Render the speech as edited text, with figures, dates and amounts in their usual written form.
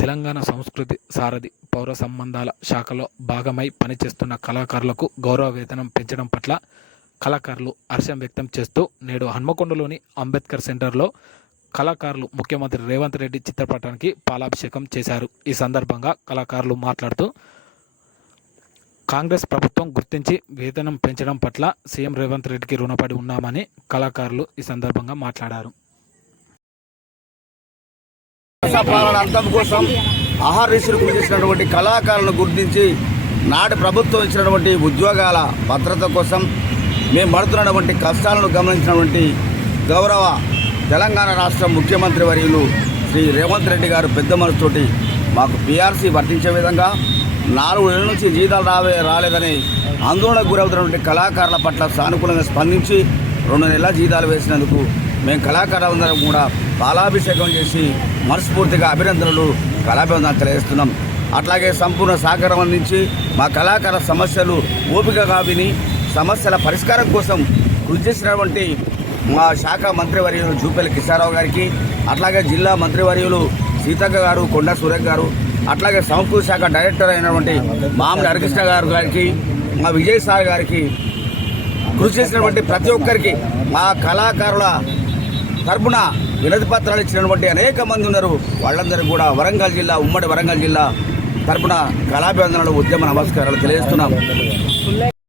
తెలంగాణ సంస్కృతి సారథి పౌర సంబంధాల శాఖలో భాగమై పనిచేస్తున్న కళాకారులకు గౌరవ వేతనం పెంచడం పట్ల కళాకారులు హర్షం వ్యక్తం చేస్తూ నేడు హన్మకొండలోని అంబేద్కర్ సెంటర్లో కళాకారులు ముఖ్యమంత్రి రేవంత్ రెడ్డి చిత్రపటానికి పాలాభిషేకం చేశారు. ఈ సందర్భంగా కళాకారులు మాట్లాడుతూ కాంగ్రెస్ ప్రభుత్వం గుర్తించి వేతనం పెంచడం పట్ల సీఎం రేవంత్ రెడ్డికి రుణపడి ఉన్నామని కళాకారులు ఈ సందర్భంగా మాట్లాడారు. అంతం కోసం ఆహారీసులు చేసినటువంటి కళాకారులను గుర్తించి నాటి ప్రభుత్వం ఇచ్చినటువంటి ఉద్యోగాల భద్రత కోసం మేము పడుతున్నటువంటి కష్టాలను గమనించినటువంటి గౌరవ తెలంగాణ రాష్ట్ర ముఖ్యమంత్రి వర్యులు శ్రీ రేవంత్ రెడ్డి గారు పెద్ద మనసుతోటి మాకు పీఆర్సీ వర్తించే విధంగా 4 నెలల నుంచి జీతాలు రాలేదని ఆందోళనకు గురవుతున్నటువంటి కళాకారుల పట్ల సానుకూలంగా స్పందించి 2 నెలల జీతాలు వేసినందుకు మేము కళాకారులందరం కూడా పాలాభిషేకం చేసి మనస్ఫూర్తిగా అభినందనలు కళాభివందనలు తెలియజేస్తున్నాం. అట్లాగే సంపూర్ణ సహకారం అందించి మా కళాకార సమస్యలు ఓపికగా విని సమస్యల పరిష్కారం కోసం కృషి చేసినటువంటి మా శాఖ మంత్రివర్యులు జూపల్లి కిషారావు గారికి, అట్లాగే జిల్లా మంత్రివర్యులు సీతక్క గారు, కొండా సురేఖ్ గారు, అట్లాగే సంస్కృతి శాఖ డైరెక్టర్ అయినటువంటి మామిడి హరికృష్ణ గారికి, మా విజయసాయి గారికి, కృషి చేసినటువంటి ప్రతి ఒక్కరికి మా కళాకారుల తరపున వినతి పత్రాలు ఇచ్చినటువంటి అనేక మంది ఉన్నారు. వాళ్ళందరికీ కూడా వరంగల్ జిల్లా, ఉమ్మడి వరంగల్ జిల్లా తరపున కళాభివందనలు, ఉద్యమ నమస్కారాలు తెలియజేస్తున్నాం.